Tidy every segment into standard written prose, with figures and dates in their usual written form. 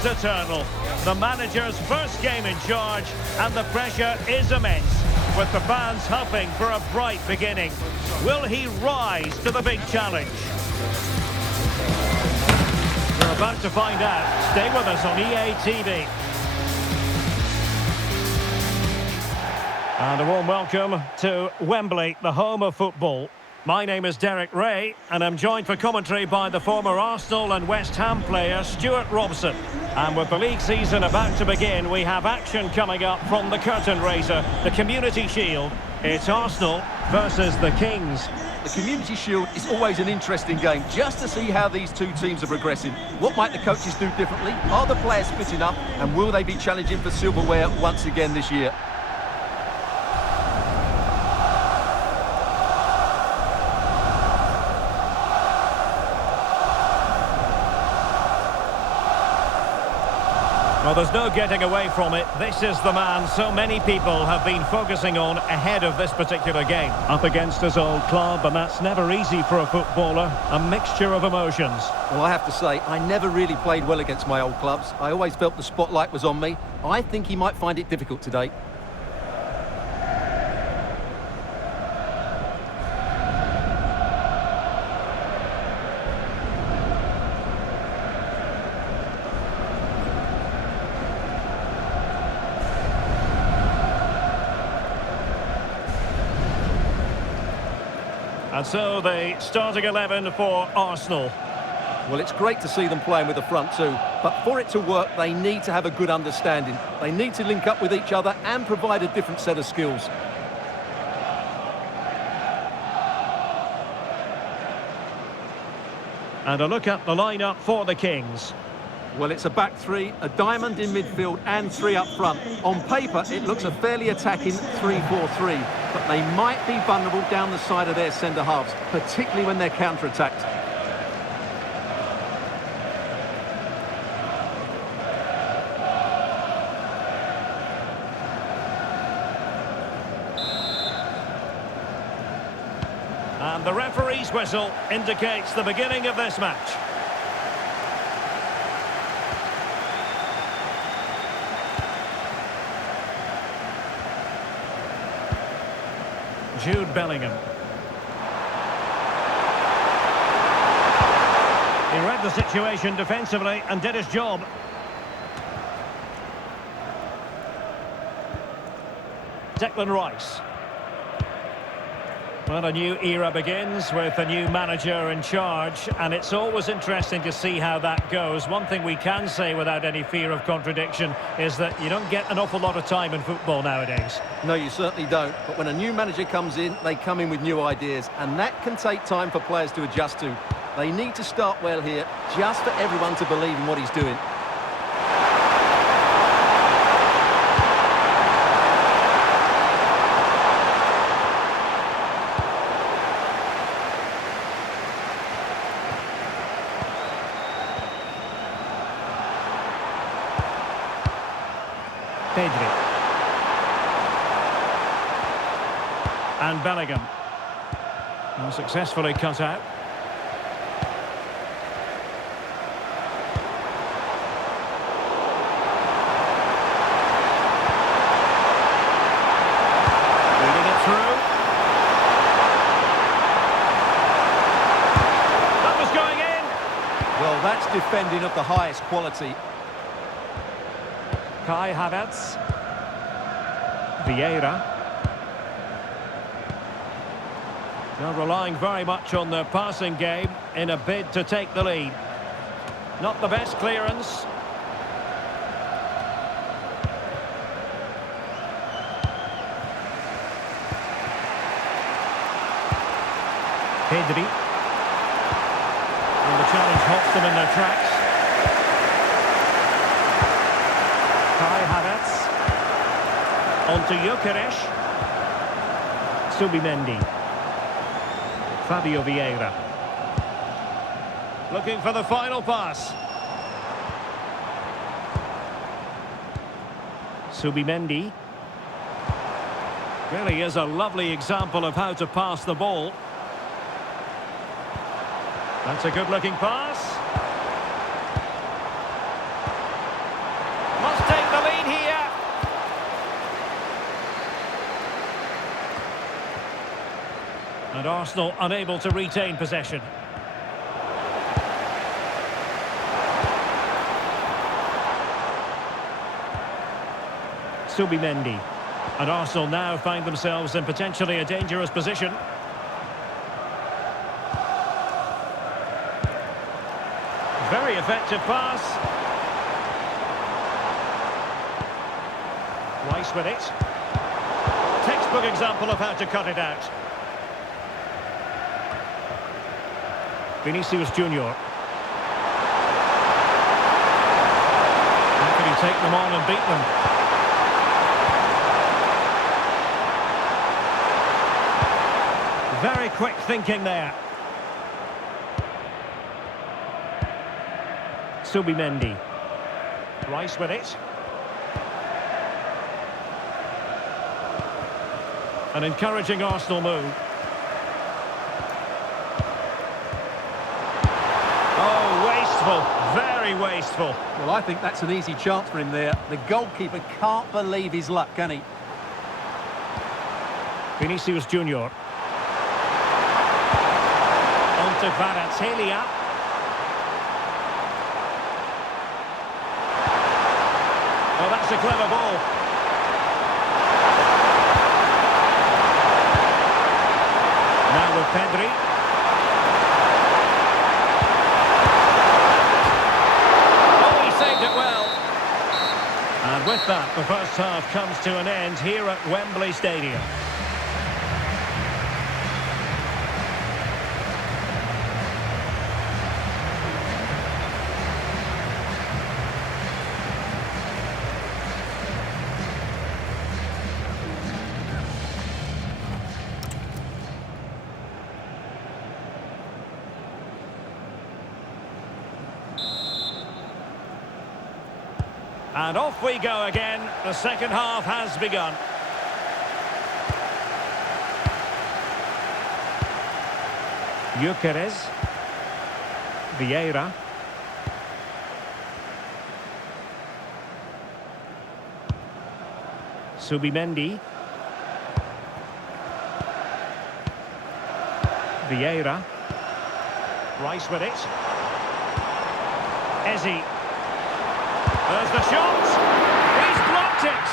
seems eternal. The manager's first game in charge, and the pressure is immense, with the fans hoping for a bright beginning. Will he rise to the big challenge? We're about to find out. Stay with us on EA TV. And a warm welcome to Wembley, the home of football. My name is Derek Ray, and I'm joined for commentary by the former Arsenal and West Ham player Stuart Robson. And with the league season about to begin, we have action coming up from the curtain raiser, the Community Shield. It's Arsenal versus the Kings. The Community Shield is always an interesting game, just to see how these two teams are progressing. What might the coaches do differently? Are the players fit enough? And will they be challenging for silverware once again this year? Well, there's no getting away from it. This is the man so many people have been focusing on ahead of this particular game. Up against his old club, and that's never easy for a footballer. A mixture of emotions. Well, I have to say, I never really played well against my old clubs. I always felt the spotlight was on me. I think he might find it difficult today. And so the starting 11 for Arsenal. Well, it's great to see them playing with the front two, but for it to work, they need to have a good understanding. They need to link up with each other and provide a different set of skills. And a look at the lineup for the Kings. Well, it's a back three, a diamond in midfield and three up front. On paper, it looks a fairly attacking 3-4-3, but they might be vulnerable down the side of their centre-halves, particularly when they're counter-attacked. And the referee's whistle indicates the beginning of this match. Jude Bellingham. He read the situation defensively and did his job. Declan Rice. Well, a new era begins with a new manager in charge, and it's always interesting to see how that goes. One thing we can say without any fear of contradiction is that you don't get an awful lot of time in football nowadays. No, you certainly don't. But when a new manager comes in, they come in with new ideas, and that can take time for players to adjust to. They need to start well here, just for everyone to believe in what he's doing. Pedri. And Bellingham. And successfully cut out. Reading it through. That was going in. Well, that's defending of the highest quality. Kai Havertz. Vieira. They're relying very much on their passing game in a bid to take the lead. Not the best clearance. Pedri. And the challenge halts them in their tracks. Kai Havertz. On to Gyökeres. Subimendi. Fabio Vieira. Looking for the final pass. Subimendi. Really is a lovely example of how to pass the ball. That's a good-looking pass. And Arsenal unable to retain possession. Subimendi. And Arsenal now find themselves in potentially a dangerous position. Very effective pass. Rice with it. Textbook example of how to cut it out. Vinicius Junior. How can he take them on and beat them? Very quick thinking there. Subimendi. Rice with it. An encouraging Arsenal move. Oh, wasteful. Very wasteful. Well, I think that's an easy chance for him there. The goalkeeper can't believe his luck, can he? Vinicius Junior. On to Kvaratskhelia. Oh, that's a clever ball. Now with Pedri. Oh, he saved it well. And with that, the first half comes to an end here at Wembley Stadium. And off we go again. The second half has begun. Gyökeres. Vieira. Subimendi. Vieira. Rice with it. Eze. There's the shot. He's blocked it.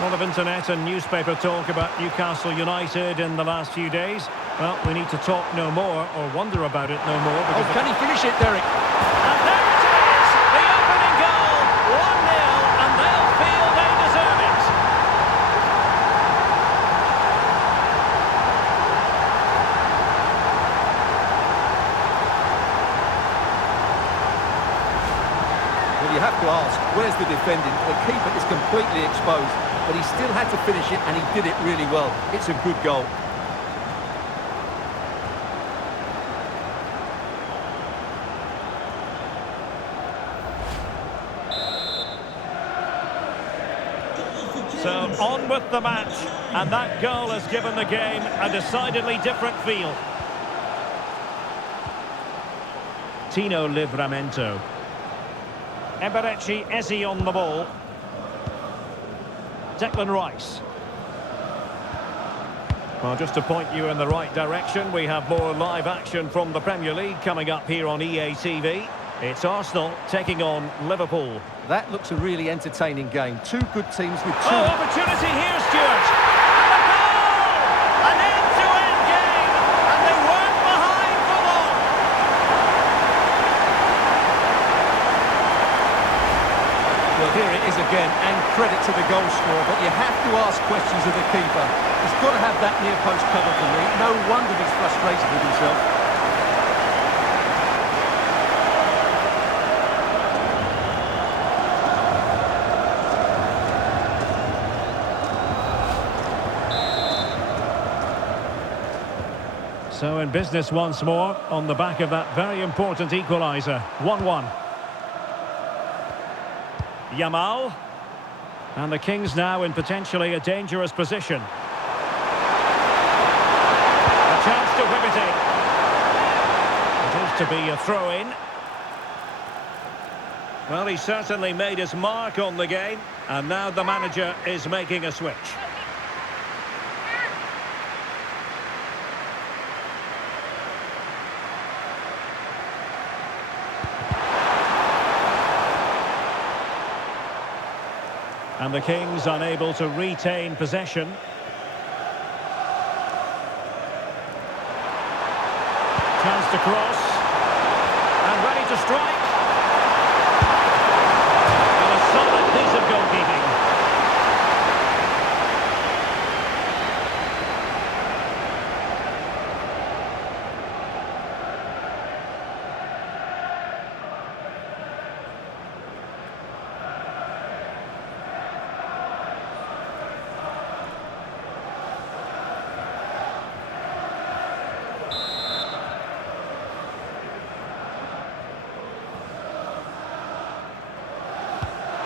A lot of internet and newspaper talk about Newcastle United in the last few days. Well, we need to talk no more, or wonder about it no more. Oh, can he finish it, Derek? And there it is! The opening goal! 1-0, and they'll feel they deserve it. Well, you have to ask, where's the defending? The keeper is completely exposed, but he still had to finish it, and he did it really well. It's a good goal. So on with the match, and that goal has given the game a decidedly different feel. Tino Livramento. Eberechi Eze on the ball. Declan Rice. Well, just to point you in the right direction, we have more live action from the Premier League coming up here on EA TV. It's Arsenal taking on Liverpool. That looks a really entertaining game. Two good teams with two... Oh, opportunity here, Stuart! And the goal! An end-to-end game, and they weren't behind for long. Well, here it is again, and credit to the goal scorer, but you have to ask questions of the keeper. He's got to have that near post cover for me. No wonder he's frustrated with himself. So in business once more, on the back of that very important equaliser. 1-1. Yamal. And the Kings now in potentially a dangerous position. A chance to whip it in. It is to be a throw-in. Well, he certainly made his mark on the game, and now the manager is making a switch. And the Kings unable to retain possession. Chance to cross. And ready to strike. And a solid piece of goalkeeping.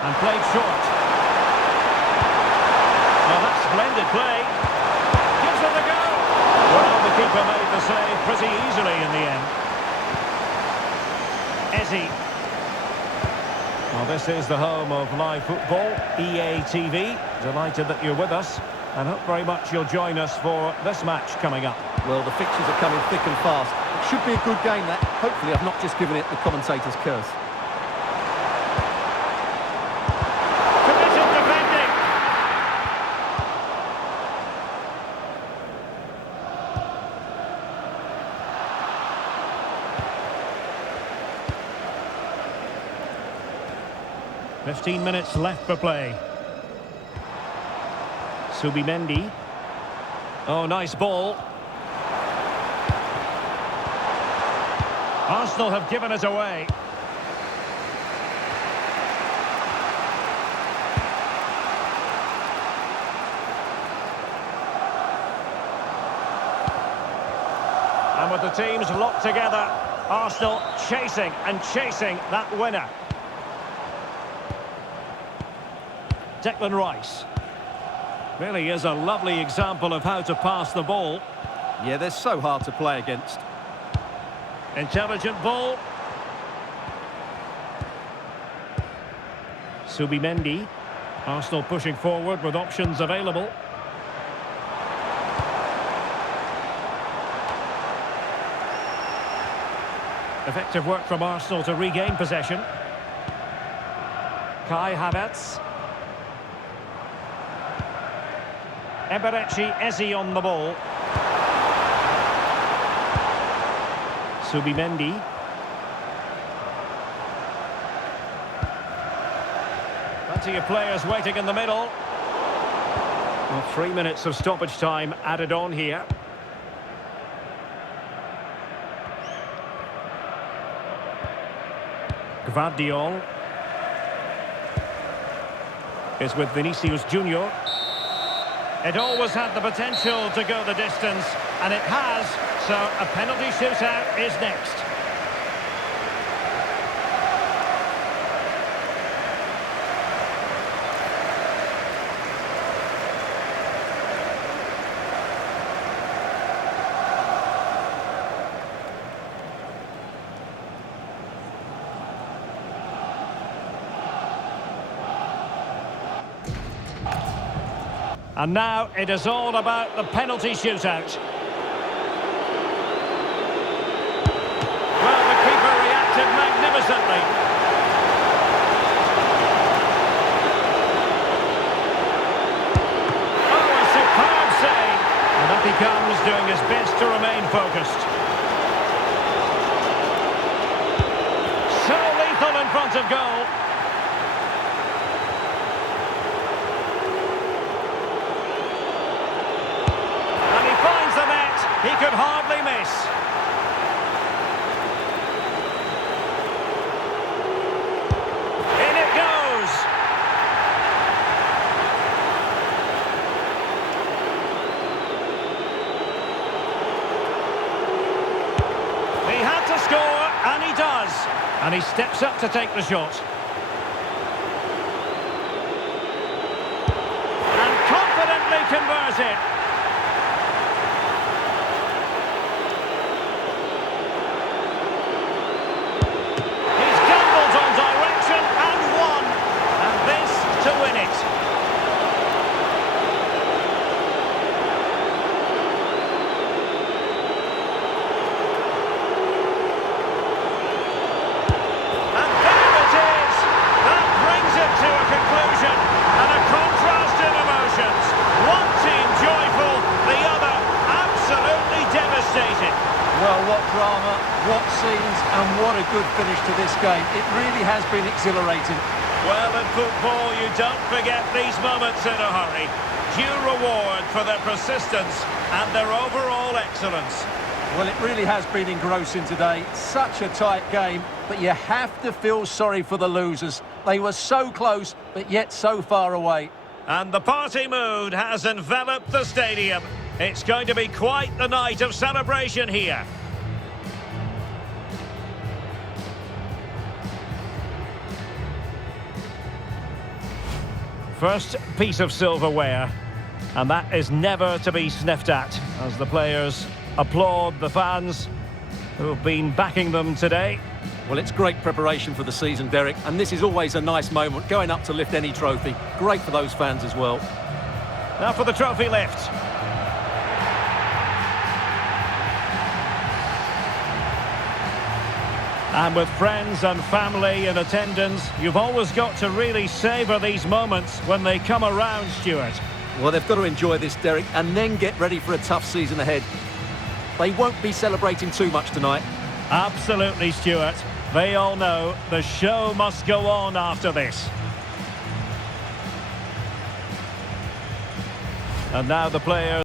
And played short. Well, that's splendid play. Gives it a go. Well, the keeper made the save pretty easily in the end. Eze. Well, this is the home of live football, EA TV. Delighted that you're with us, and hope very much you'll join us for this match coming up. Well, the fixtures are coming thick and fast. It should be a good game, that. Hopefully I've not just given it the commentator's curse. Committed defending. "15 minutes left for play. Subimendi. Oh, nice ball. Arsenal have given it away. And with the teams locked together, Arsenal chasing and chasing that winner. Declan Rice. Really is a lovely example of how to pass the ball. Yeah, they're so hard to play against. Intelligent ball. Subimendi. Arsenal pushing forward with options available. Effective work from Arsenal to regain possession. Kai Havertz. Eberechi Eze on the ball. Subimendi. Plenty of players waiting in the middle. Well, 3 minutes of stoppage time added on here. Gvardiol is with Vinicius Junior. It always had the potential to go the distance, and it has, so a penalty shootout is next. And now it is all about the penalty shootout. Well, the keeper reacted magnificently. Oh, a superb save. And up he comes, doing his best to remain focused. So lethal in front of goal. He could hardly miss. In it goes. He had to score, and he does. And he steps up to take the shot. And confidently converts it. And a what drama, what scenes, and what a good finish to this game. It really has been exhilarating. Well, in football, you don't forget these moments in a hurry. Due reward for their persistence and their overall excellence. Well, it really has been engrossing today. Such a tight game, but you have to feel sorry for the losers. They were so close, but yet so far away. And the party mood has enveloped the stadium. It's going to be quite the night of celebration here. First piece of silverware, and that is never to be sniffed at as the players applaud the fans who have been backing them today. Well, it's great preparation for the season, Derek, and this is always a nice moment, going up to lift any trophy. Great for those fans as well. Now for the trophy lift. And with friends and family in attendance, you've always got to really savour these moments when they come around, Stuart. Well, they've got to enjoy this, Derek, and then get ready for a tough season ahead. They won't be celebrating too much tonight. Absolutely, Stuart. They all know the show must go on after this. And now the players